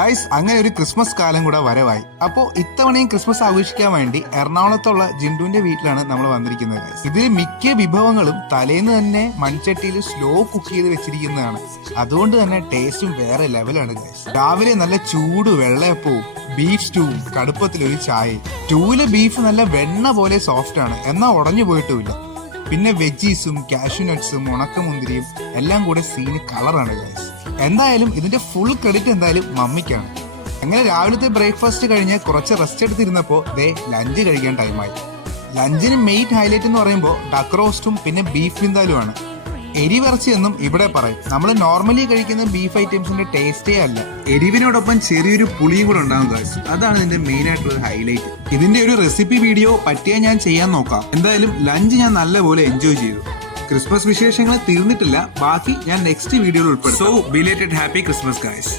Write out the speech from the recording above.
Guys, അങ്ങനെ ഒരു Christmas കാലം കൂടെ വരവായി. അപ്പോൾ ഇത്തവണയും ക്രിസ്മസ് ആഘോഷിക്കാൻ വേണ്ടി എറണാകുളത്തുള്ള ജിൻഡുവിന്റെ വീട്ടിലാണ് നമ്മൾ വന്നിരിക്കുന്നത് ഗൈസ്. ഇതിൽ മിക്ക വിഭവങ്ങളും തലേന്ന് തന്നെ മൺചട്ടിയിൽ സ്ലോ കുക്ക് ചെയ്ത് വെച്ചിരിക്കുന്നതാണ്. അതുകൊണ്ട് തന്നെ ടേസ്റ്റും വേറെ ലെവലാണ് ഗൈസ്. രാവിലെ നല്ല ചൂട് വെള്ളയപ്പവും ബീഫ് സ്റ്റൂവും കടുപ്പത്തിൽ ഒരു ചായയും. സ്റ്റൂവിലെ ബീഫ് നല്ല വെണ്ണ പോലെ സോഫ്റ്റ് ആണ്, എന്നാൽ ഉടഞ്ഞു പോയിട്ടുമില്ല. പിന്നെ വെജീസും കാഷ്യൂനട്ട്സും ഉണക്കമുന്തിരിയും എല്ലാം കൂടെ സീന് കളറാണ് ഗൈസ്. എന്തായാലും ഇതിന്റെ ഫുൾ ക്രെഡിറ്റ് എന്തായാലും മമ്മിക്കാണ്. അങ്ങനെ രാവിലത്തെ ബ്രേക്ക്ഫാസ്റ്റ് കഴിഞ്ഞ് കുറച്ച് റെസ്റ്റ് എടുത്തിരുന്നപ്പോ ലഞ്ച് കഴിക്കാൻ ടൈമായി. ലഞ്ചിന് മെയിൻ ഹൈലൈറ്റ് എന്ന് പറയുമ്പോൾ ഡക്ക് റോസ്റ്റും പിന്നെ ബീഫ് വിന്താലുമാണ്. എരിവിറച്ചി എന്നും ഇവിടെ പറയും. നമ്മൾ നോർമലി കഴിക്കുന്ന ബീഫ് ഐറ്റംസിന്റെ ടേസ്റ്റേ അല്ല, എരിവിനോടൊപ്പം ചെറിയൊരു പുളിയും കൂടെ ഉണ്ടാകും ഗൈസ്. അതാണ് ഇതിന്റെ മെയിൻ ആയിട്ടുള്ള ഹൈലൈറ്റ്. ഇതിന്റെ ഒരു റെസിപ്പി വീഡിയോ പറ്റിയാൽ ഞാൻ ചെയ്യാൻ നോക്കാം. എന്തായാലും ലഞ്ച് ഞാൻ നല്ലപോലെ എൻജോയ് ചെയ്തു. ക്രിസ്മസ് വിശേഷങ്ങൾ തീർന്നിട്ടില്ല, ബാക്കി ഞാൻ നെക്സ്റ്റ് വീഡിയോയിൽ ഉൾപ്പെടുത്തും. So belated happy Christmas guys.